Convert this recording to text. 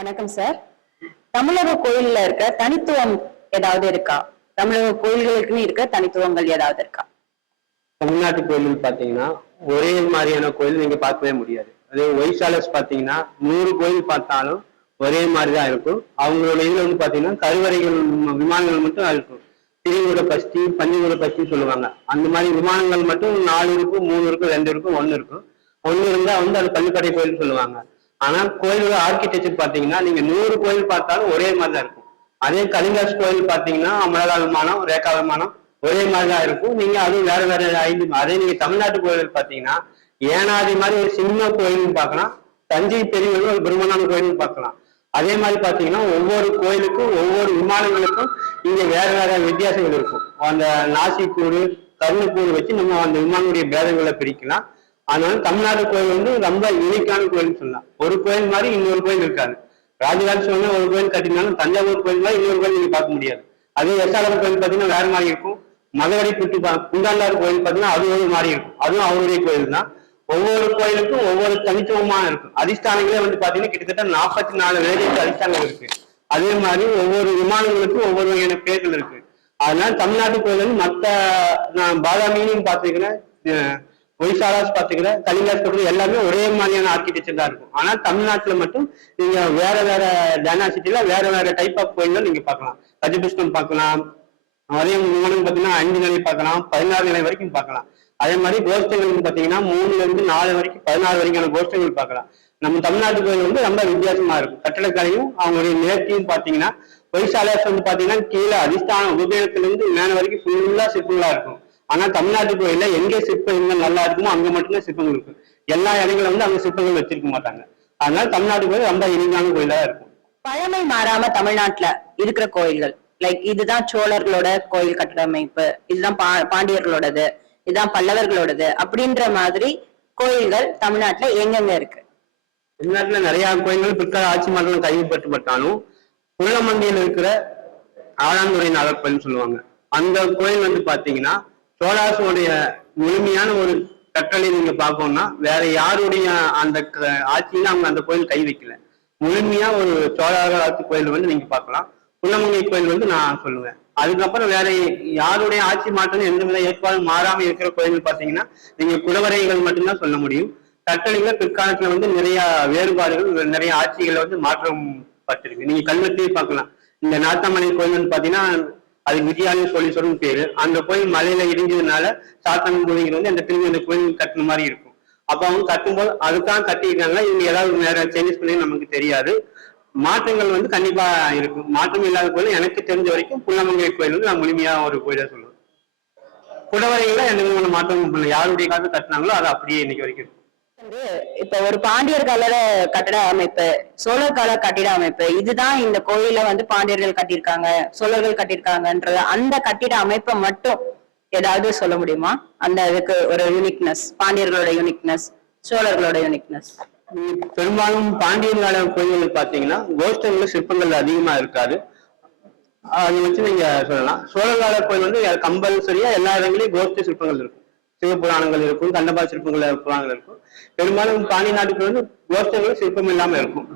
வணக்கம் சார் தமிழக கோயில்ல இருக்க தனித்துவம் ஏதாவது இருக்கா? தமிழக கோயில்களுக்குன்னு இருக்க தனித்துவங்கள் ஏதாவது இருக்கா? தமிழ்நாட்டு கோயில்கள் பாத்தீங்கன்னா ஒரே மாதிரியான கோயில் நீங்க பார்க்கவே முடியாது. அதே ஒய்சாலஸ் பாத்தீங்கன்னா நூறு கோயில் பார்த்தாலும் ஒரே மாதிரி தான் இருக்கும். அவங்களோட இதுல வந்து பாத்தீங்கன்னா கருவறைகள் விமானங்கள் மட்டும் இருக்கும். திரிகுட பஸ்தி பஞ்சகுட பஸ்தி சொல்லுவாங்க. அந்த மாதிரி விமானங்கள் மட்டும் நாலு இருக்கும் மூணு இருக்கும் ரெண்டு இருக்கும் ஒன்னு இருக்கும். ஒன்னு இருந்தா வந்து அது பள்ளிக்கடை கோயில்னு சொல்லுவாங்க. ஆனா கோயிலோட ஆர்கிடெக்சர் பாத்தீங்கன்னா நீங்க நூறு கோயில் பார்த்தாலும் ஒரே மாதிரி தான் இருக்கும். அதே கலிங்காஸ் கோயில் பார்த்தீங்கன்னா அமலா விமானம் ரேகா விமானம் ஒரே மாதிரி தான் இருக்கும். நீங்க அதுவும் வேற வேற ஐந்து அதே நீங்க தமிழ்நாட்டு கோயில் பார்த்தீங்கன்னா ஏனாதி மாதிரி ஒரு சின்ன கோயில்னு பார்க்கலாம். தஞ்சை பெரிய ஒரு பிரம்மனான கோயில்னு பார்க்கலாம். அதே மாதிரி பாத்தீங்கன்னா ஒவ்வொரு கோயிலுக்கும் ஒவ்வொரு விமானங்களுக்கும் இங்க வேற வேற வித்தியாசங்கள் இருக்கும். அந்த நாசிக்கூடு கருணக்கூடு வச்சு நம்ம அந்த விமானங்களுடைய பேதங்களை பிரிக்கலாம். அதனால தமிழ்நாடு கோயில் வந்து ரொம்ப யூனிக்கான கோயில்னு சொல்லலாம். ஒரு கோயில் மாதிரி இன்னொரு கோயில் இருக்காது. ராஜராஜ சோழன் ஒரு கோயில் கட்டினாலும் தஞ்சாவூர் கோயில் மாதிரி இன்னொரு கோயில் நீங்க பார்க்க முடியாது. அதே எஸ்ஆர்எம் கோயில் பார்த்தீங்கன்னா வேற மாதிரி இருக்கும். மதுரை புட்டு குண்டாண்டார் கோயில் பார்த்தீங்கன்னா அது ஒரு மாதிரி இருக்கும். அதுவும் அவருடைய கோயில் தான் ஒவ்வொரு கோயிலுக்கும் ஒவ்வொரு தனித்துவமா இருக்கும். அதிஷ்டானங்களே வந்து பாத்தீங்கன்னா கிட்டத்தட்ட நாற்பத்தி நாலு வேலைக்கு அதிஷ்டானங்கள் இருக்கு. அதே மாதிரி ஒவ்வொரு விமானங்களுக்கும் ஒவ்வொரு வகையான பேர்கள் இருக்கு. அதனால தமிழ்நாட்டு கோயில் வந்து மற்ற நான் பாதாமியும் பாத்தீங்கன்னா ஒய்சாலாஸ் பார்த்துக்கிறேன் கலிங்காஸ் பார்த்துக்கிறேன் எல்லாமே ஒரே மாதிரியான ஆர்கிடெக்சர் தான் இருக்கும். ஆனா தமிழ்நாட்டுல மட்டும் நீங்க வேற வேற டைனாசிட்டில வேற வேற டைப் ஆஃப் கோயில்கள் நீங்க பார்க்கலாம். கஜபிஷ்டம் பார்க்கலாம். அதே மூணு பார்த்தீங்கன்னா அஞ்சு நிலை பார்க்கலாம். பதினாறு நிலை வரைக்கும் பார்க்கலாம். அதே மாதிரி கோஷ்டங்கள் பாத்தீங்கன்னா மூணுல இருந்து நாலு வரைக்கும் பதினாறு வரைக்கான கோஷ்டங்கள் பார்க்கலாம். நம்ம தமிழ்நாட்டு கோயில் வந்து ரொம்ப வித்தியாசமா இருக்கும். கட்டடக்கலையும் அவங்களுடைய நேர்த்தியும் பார்த்தீங்கன்னா பொய்சாலையாஸ் வந்து பார்த்தீங்கன்னா கீழே அதிஷ்டான உபயோகத்துல இருந்து மேல வரைக்கும் ஃபுல்லா சிற்பங்களா இருக்கும். ஆனா தமிழ்நாட்டு கோயில்ல எங்க சிற்பங்கள் நல்லா இருக்குமோ அங்க மட்டும்தான் சிற்பங்கள் இருக்கும். எல்லா இடங்களும் வந்து அங்க சிற்பங்கள் வச்சிருக்க மாட்டாங்க. அதனால தமிழ்நாட்டு கோயில் ரொம்ப இனிமையான கோயிலா இருக்கும். பழமை மாறாம தமிழ்நாட்டுல இருக்கிற கோயில்கள் லைக் இதுதான் சோழர்களோட கோயில் கட்டமைப்பு இதுதான் பா- பாண்டியர்களோடது இதுதான் பல்லவர்களோடது அப்படின்ற மாதிரி கோயில்கள் தமிழ்நாட்டுல எங்கெங்க இருக்கு? தமிழ்நாட்டுல நிறைய கோயில்கள் பிற்கால ஆட்சி மாற்றம் கைப்பற்றப்பட்டாலும் புள்ளமண்டியில் இருக்கிற ஆலாந்துறை நாகர் கோயில் சொல்லுவாங்க. அந்த கோயில் வந்து பாத்தீங்கன்னா சோழாசுடைய முழுமையான ஒரு கட்டளை நீங்க பார்க்கணும்னா வேற யாருடைய அந்த க- ஆட்சியில அவங்க அந்த கோயில் கை வைக்கல. முழுமையா ஒரு சோழர்கள் ஆட்சி கோயில் வந்து நீங்க பார்க்கலாம். குள்ளமங்கை கோயில் வந்து நான் சொல்லுவேன். அதுக்கப்புறம் வேற யாருடைய ஆட்சி மாற்றம் எந்த வித ஏற்பாடும் மாறாம இருக்கிற கோயில் பாத்தீங்கன்னா நீங்க குடவரைகள் மட்டும்தான் சொல்ல முடியும். கட்டளைகள் பிற்காலத்துல வந்து நிறைய வேறுபாடுகள் நிறைய ஆட்சிகளை வந்து மாற்றம் பட்டிருக்கு நீங்க கல்வெட்டிலேயே பார்க்கலாம். இந்த நாத்தாமலை கோயில் வந்து பாத்தீங்கன்னா அது விஜயாலய சோழீஸ்வரன் பேரு. அந்த கோயில் மலையில இடிஞ்சதுனால சாத்தான் கோயில் வந்து அந்த திரும்பி அந்த கோயில் கட்டின மாதிரி இருக்கும். அப்ப அவங்க கட்டும்போது அதுக்காக கட்டியிருக்காங்க இவங்க ஏதாவது வேற சேஞ்சஸ் பண்ணி நமக்கு தெரியாது. மாற்றங்கள் வந்து கண்டிப்பா இருக்கும். மாற்றம் இல்லாத கோயில் எனக்கு தெரிஞ்ச வரைக்கும் புள்ளமங்கை கோயில் வந்து நான் முழுமையா ஒரு கோயிலா சொல்லுவேன். குடவரைகளை எந்த விதமான மாற்றமும் யாருடைய காலத்து கட்டினாங்களோ அது அப்படியே இன்னைக்கு வரைக்கும் இருக்கும் வந்து இப்ப ஒரு பாண்டியர் கால கட்டட அமைப்பு சோழர் கால கட்டிட அமைப்பு இதுதான் இந்த கோயில வந்து பாண்டியர்கள் கட்டியிருக்காங்க சோழர்கள் கட்டியிருக்காங்கன்றது அந்த கட்டிட அமைப்பை மட்டும் ஏதாவது சொல்ல முடியுமா? அந்த இதுக்கு ஒரு யூனிக்னஸ் பாண்டியர்களோட யூனிக்னஸ் சோழர்களோட யூனிக்னஸ் பெரும்பாலும் பாண்டியர் கால கோயில்கள் பாத்தீங்கன்னா கோஷ்டங்கள சிற்பங்கள் அதிகமா இருக்காது. அது வச்சு நீங்க சொல்லலாம். சோழகால கோயில் வந்து கம்பல்சரியா எல்லா இடங்களையும் கோஷ்ட சிற்பங்கள் இருக்கும். சிவபுராணங்கள் இருக்கும் கண்டபா சிற்பங்கள் புராணங்கள் இருக்கும். பெரும்பாலும் பாண்டி நாட்டுக்கு வந்து கோஷ்டங்கள் சிற்பம் இல்லாம இருக்கும்.